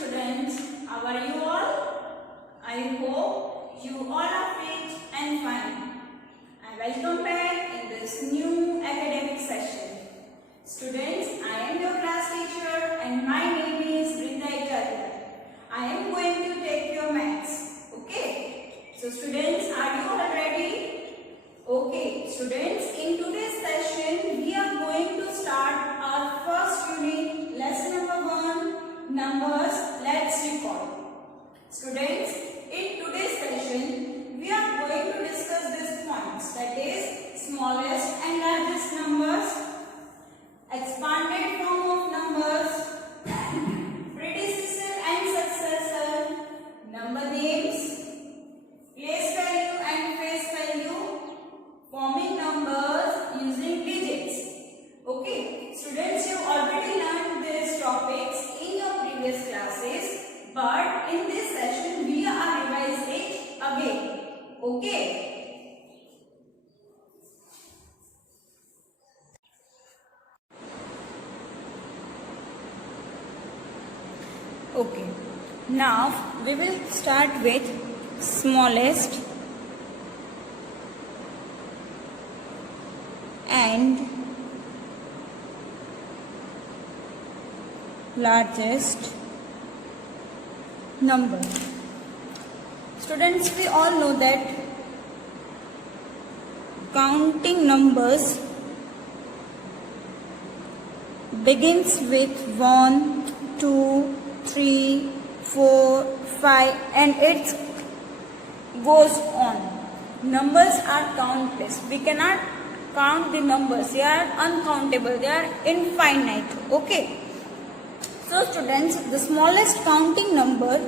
students. How are you all? I hope you all are fit and fine. And welcome back in this new academic session. Students, I am your class teacher and my name is Brinda Italia. I am going to take your maths. Okay? So students, are you all ready? Okay, students, in today's session, we are going to start our first unit, lesson number 1, numbers. Let's recall. Students, in today's session, we are going to discuss these points, that is, smallest and largest numbers, expanded form of numbers, predecessor and successor, number names, place value and face value, forming numbers using digits. Okay, students, you already learned these topics in your previous classes, but in this session we are revising it again. Okay. Okay. Now we will start with smallest and largest number. Students, we all know that counting numbers begins with 1, 2, 3, 4, 5 and it goes on. Numbers are countless. We cannot count the numbers. They are uncountable. They are infinite. Okay. So students, the smallest counting number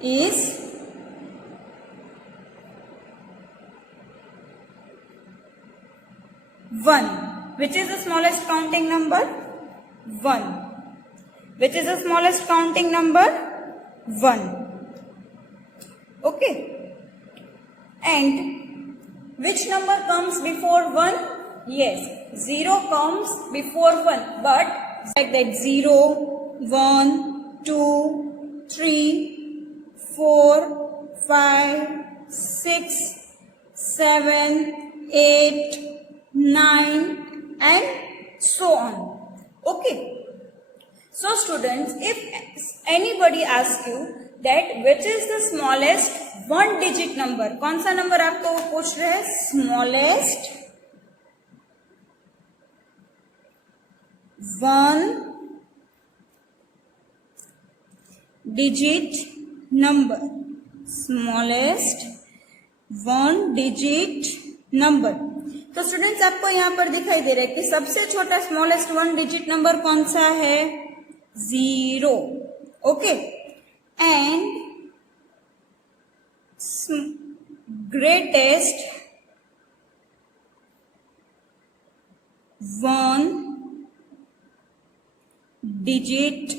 is one. Which is the smallest counting number? 1. Which is the smallest counting number? 1. Okay. And which number comes before 1? Yes, 0 comes before 1. But like that 0, 1, 2, 3, 4, 5, 6, 7, 8, 9 and so on. Okay. So students, if anybody asks you that which is the smallest one digit number, कौन सा number आपको वो पूछ रहे हैं? Smallest one digit number. Smallest one digit number. तो students, आपको यहाँ पर दिखाई दे रहा है कि सबसे छोटा स्मॉलेस्ट वन डिजिट नंबर कौन सा है? 0. Okay. And greatest one digit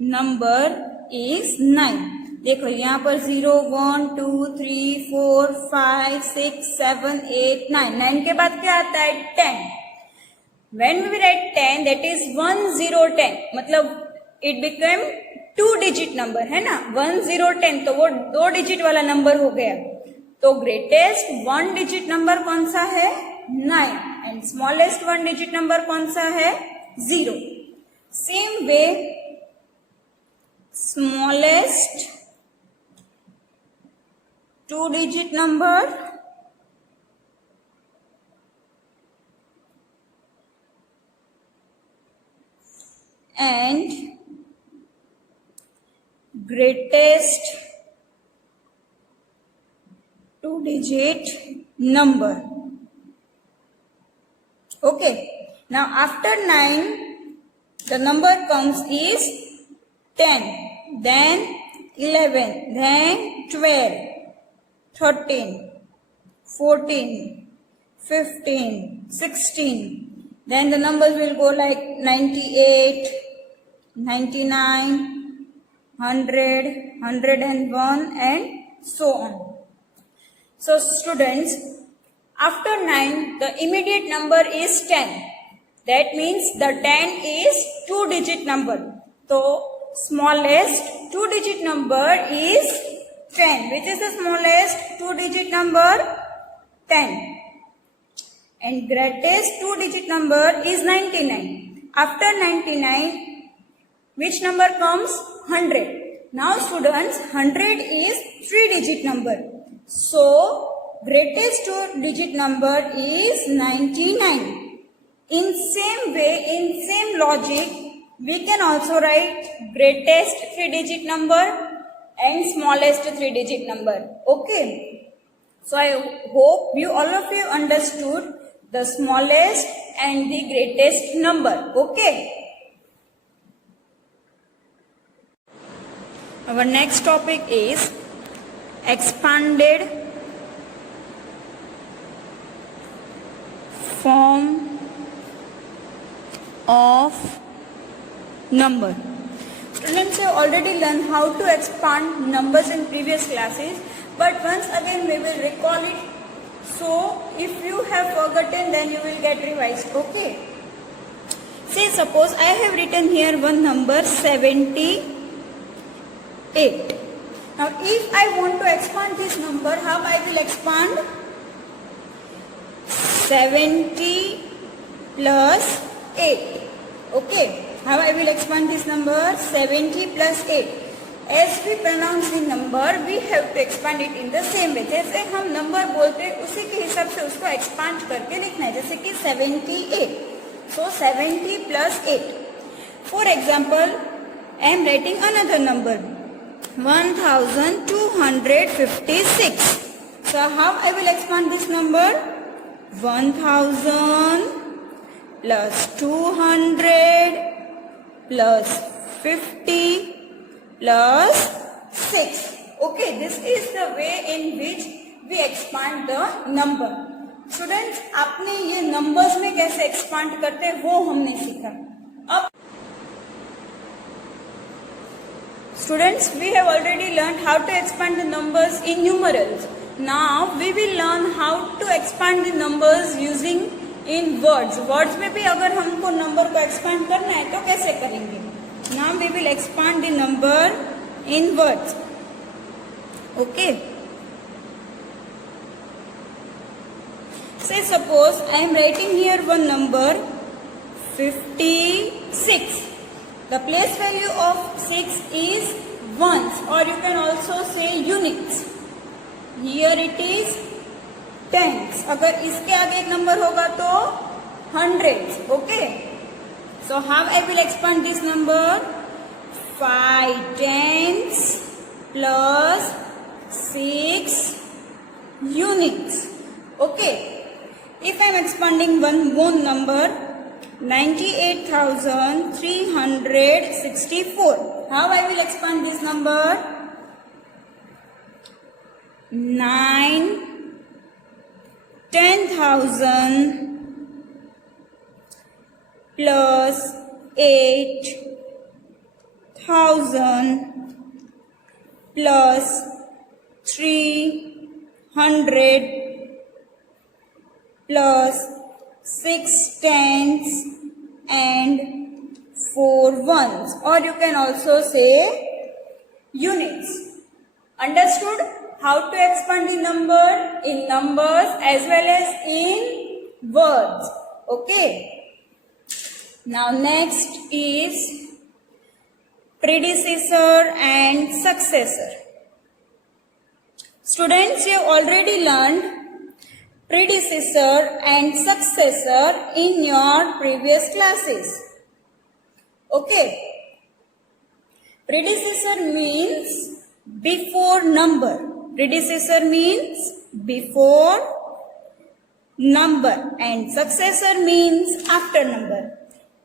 number is 9. देखो यहाँ पर 0, 1, 2, 3, 4, 5, 6, 7, 8, 9. 9 के बाद क्या आता है? 10. When we write 10, that is 1, 0, 10. मतलब it became 2 digit number, है ना? 1, 0, 10. तो वो 2 digit वाला नंबर हो गया. तो greatest 1 digit number कौन सा है? 9. And smallest 1 digit number कौन सा है? 0. Same way, smallest 2 digit number and greatest 2 digit number. Okay. Now after 9, the number comes is 10, then 11, then 12. 13, 14, 15, 16. Then the numbers will go like 98, 99, 100, 101 and so on. So students, after 9, the immediate number is 10. That means the 10 is 2-digit number. So smallest 2-digit number is 10. Which is the smallest 2-digit number? 10. And greatest 2-digit number is 99. After 99, which number comes? 100. Now students, 100 is 3-digit number. So greatest 2-digit number is 99. In same way, in same logic, we can also write greatest 3-digit number and smallest 3-digit number. Okay. So I hope all of you understood the smallest and the greatest number. Okay. Our next topic is expanded form of number. Students have already learned how to expand numbers in previous classes, but once again we will recall it. So if you have forgotten, then you will get revised. Okay. Say suppose I have written here one number 78. Now if I want to expand this number, how I will expand? 70 plus 8. Okay, how I will expand this number? 70 plus 8. As we pronounce the number, we have to expand it in the same way. जैसे हम number बोलते हैं, उसी के हिसाब से उसको expand करके लिखना है. जैसे कि 78. So 70 plus 8. For example, I am writing another number. 1256. So how I will expand this number? 1000 plus 200 plus 50 plus 6. Okay, this is the way in which we expand the number. Students, आपने ये numbers में कैसे expand करते हैं वो हमने सीखा. अब students, we have already learned how to expand the numbers in numerals. Now we will learn how to expand the numbers using in words. Words में भी अगर हमको number को expand करना है तो कैसे करेंगे? Now we will expand the number in words. Okay. Say suppose I am writing here one number 56. The place value of 6 is ones, or you can also say units. Here it is tens. अगर इसके आगे एक number होगा तो hundreds. Okay. So how I will expand this number? 5 tens plus 6 units. Okay. If I am expanding one more number, 98,364. How I will expand this number? 9, 10,000 plus 8,000 plus 300 plus 6 tens and 4 ones, or you can also say units. Understood how to expand the number in numbers as well as in words. Okay. Now next is predecessor and successor. Students, you have already learned predecessor and successor in your previous classes. Okay. Predecessor means before number. Predecessor means before number and successor means after number.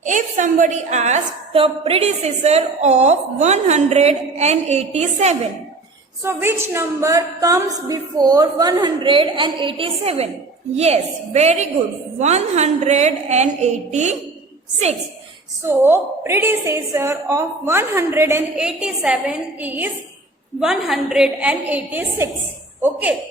If somebody asks the predecessor of 187, so which number comes before 187? Yes, very good. 186. So predecessor of 187 is 186. Okay.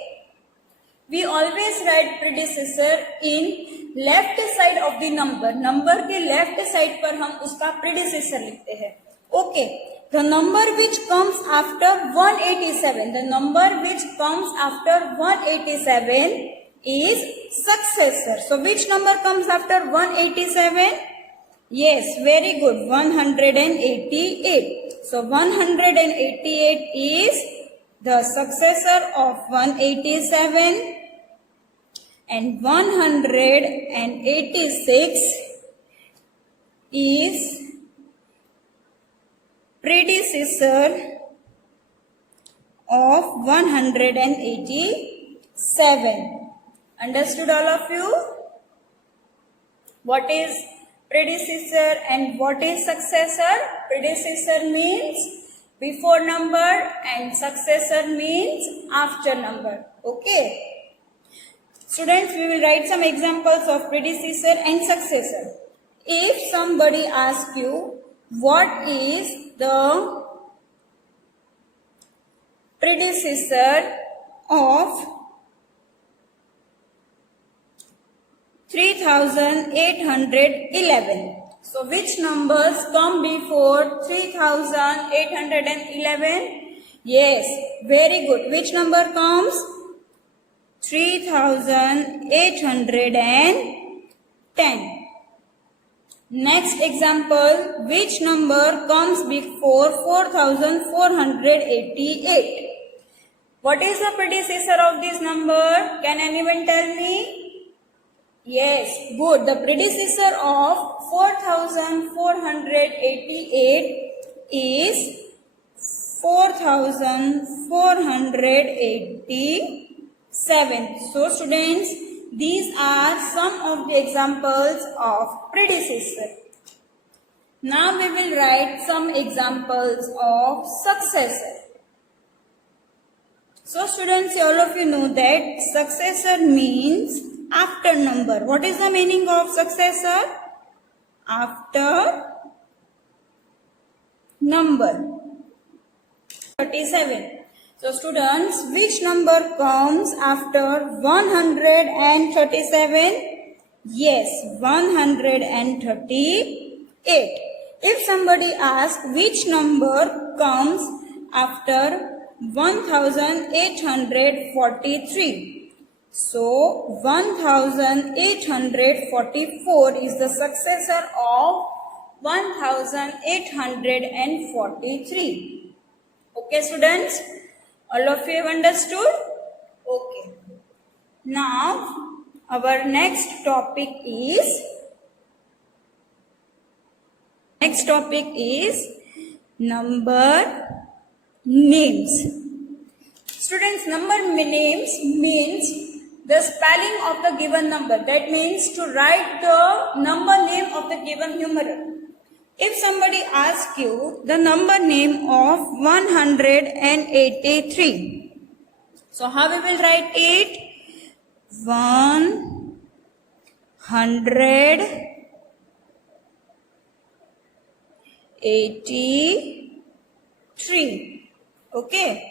We always write predecessor in left side of the number. Number के left side पर हम उसका predecessor लिखते हैं. Okay. The number which comes after 187. The number which comes after 187 is successor. So which number comes after 187? Yes, very good. 188. So 188 is the successor of 187. And 186 is predecessor of 187. Understood all of you? What is predecessor and what is successor? Predecessor means before number and successor means after number. Okay. Students, we will write some examples of predecessor and successor. If somebody asks you what is the predecessor of 3811. So which numbers come before 3811? Yes, very good. Which number comes? 3810. Next example, which number comes before 4488? What is the predecessor of this number? Can anyone tell me? Yes, good. The predecessor of 4488 is 4487. So students, these are some of the examples of predecessor. Now we will write some examples of successor. So students, all of you know that successor means after number. What is the meaning of successor? After number. 37. So students, which number comes after 137? Yes, 138. If somebody asks which number comes after 1843, so 1844 is the successor of 1843. Okay students, all of you have understood? Okay. Now our next topic is number names. Students, number names means the spelling of the given number. That means to write the number name of the given numeral. If somebody asks you the number name of 183, so how we will write it? 183. Okay.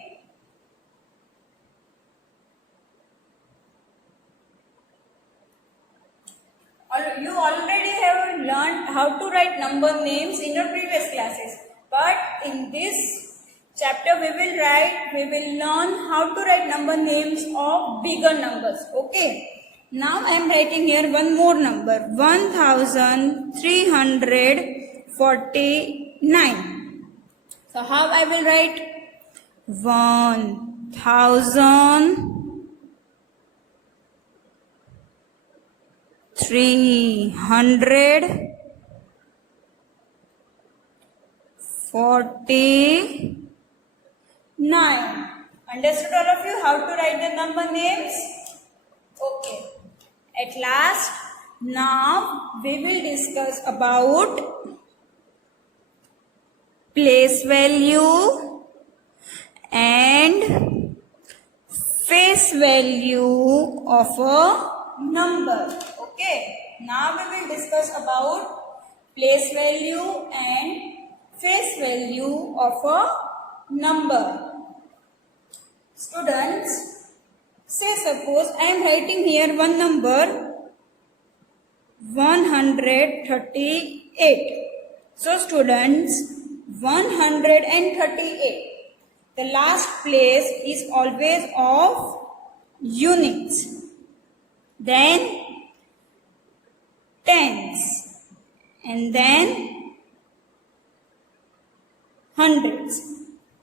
You already have learned how to write number names in your previous classes. But in this chapter we will learn how to write number names of bigger numbers. Okay. Now I am writing here one more number. 1349. So how I will write? 1349. Understood all of you how to write the number names? Okay. At last, now we will discuss about place value and face value of a number. Okay. Now we will discuss about place value and face value of a number. Students, Say suppose I am writing here one number 138. So students, 138. The last place is always of units. Then tens. And then hundreds.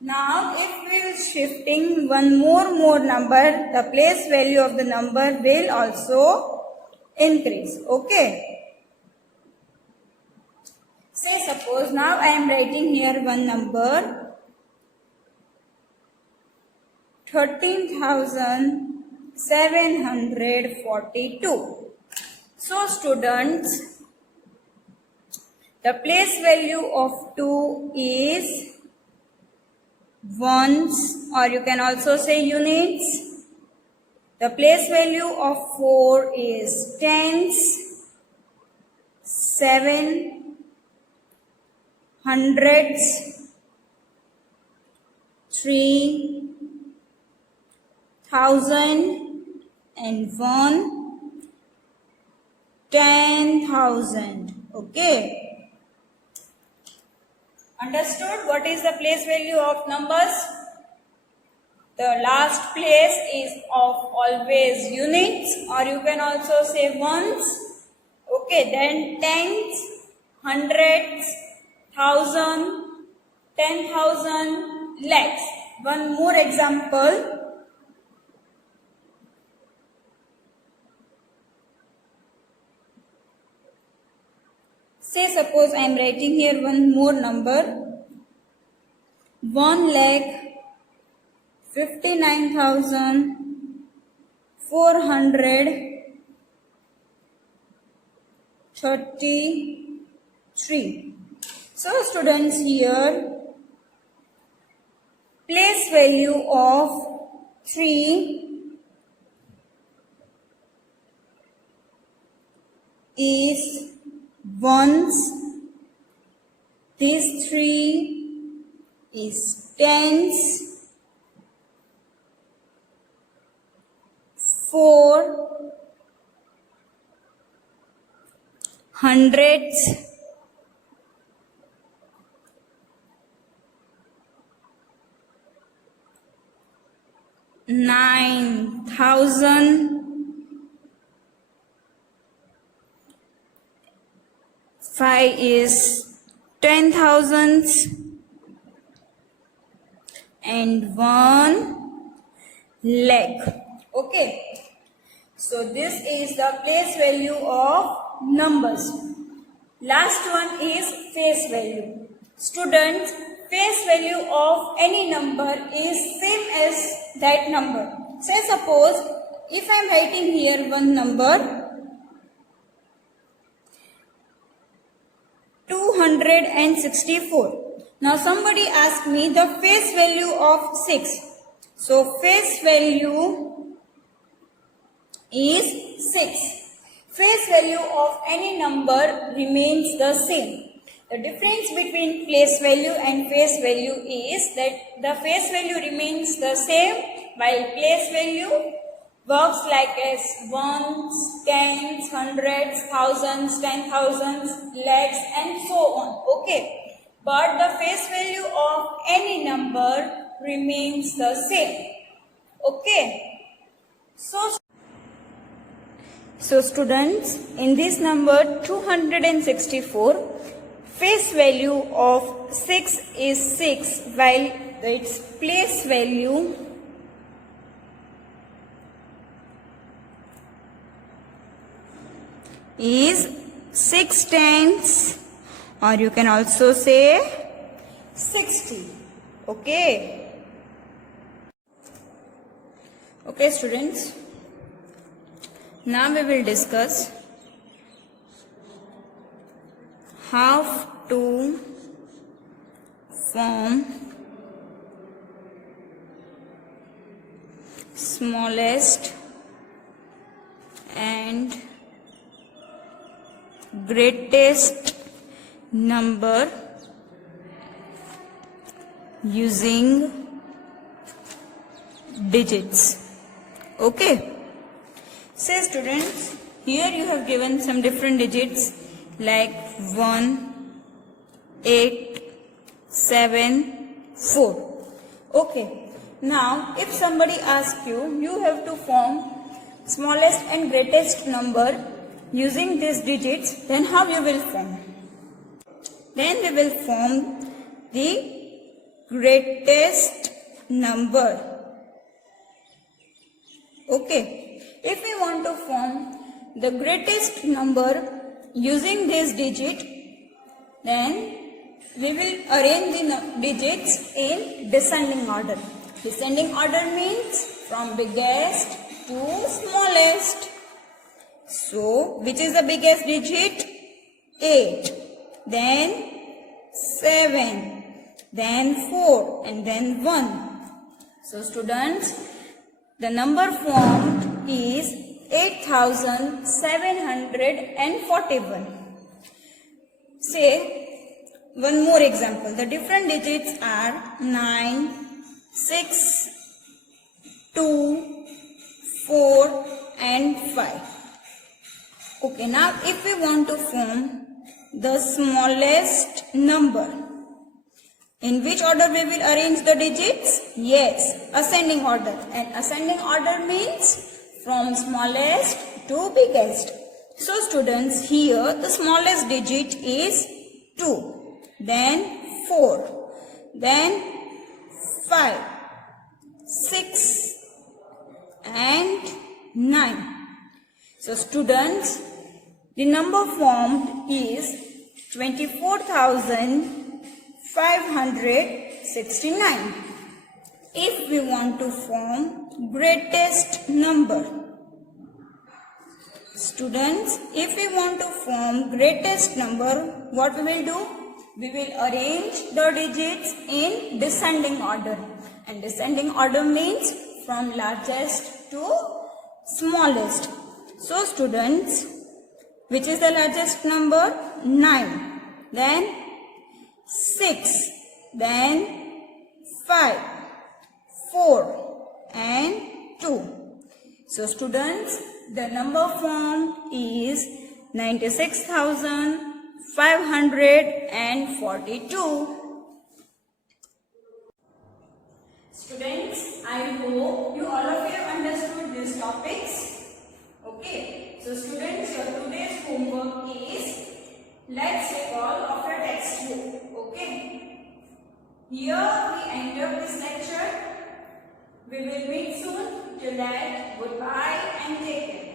Now if we will shifting one more number, the place value of the number will also increase. Okay. Say suppose now I am writing here one number 13,742. So students, the place value of 2 is ones, or you can also say units. The place value of 4 is tens, 7 hundreds, 3 thousand, and 1 10,000. Okay. Understood what is the place value of numbers? The last place is of always units, or you can also say ones. Okay, then tens, hundreds, thousand, 10,000, lakhs. One more example. Say suppose I am writing here one more number 1,59,433. So students, here place value of 3 is ones, this 3 is tens, 4 hundreds, 9,000, 5 is 10,000s, and 1 lakh. Okay. So this is the place value of numbers. Last one is face value. Students, face value of any number is same as that number. Say suppose if I am writing here one number 264. Now somebody asked me the face value of 6. So face value is 6. Face value of any number remains the same. The difference between place value and face value is that the face value remains the same, while place value works like as ones, tens, hundreds, thousands, 10,000s, lakhs, and so on. Okay. But the face value of any number remains the same. Okay. So students, in this number 264, face value of 6 is 6, while its place value is 6 tens, or you can also say 60. Okay. Okay students, now we will discuss how to form smallest and greatest number using digits. Okay. Say students, here you have given some different digits like 1, 8, 7, 4. Okay. Now, if somebody asks you, you have to form smallest and greatest number using these digits, then how you will form? Then we will form the greatest number. Okay. If we want to form the greatest number using this digit, then we will arrange the digits in descending order. Descending order means from biggest to smallest. So, which is the biggest digit? 8. Then 7. Then 4. And then 1. So, students, the number formed is 8741. Say one more example. The different digits are 9, 6, 2, 4 and 5. Okay, now if we want to form the smallest number, in which order we will arrange the digits? Yes, ascending order. And ascending order means from smallest to biggest. So students, here the smallest digit is 2, then 4, then 5, 6 and 9. So students, the number formed is 24,569. If we want to form greatest number, students, if we want to form greatest number, what we will do? We will arrange the digits in descending order. And descending order means from largest to smallest. So students, which is the largest number? 9. Then 6. Then 5, 4 and 2. So students, the number formed is 96,542. Students, I hope you all of you have understood these topics. Okay, so students, your today's homework is let's recall of your textbook. Okay, here we end up this lecture. We will meet soon. Till then, goodbye and take care.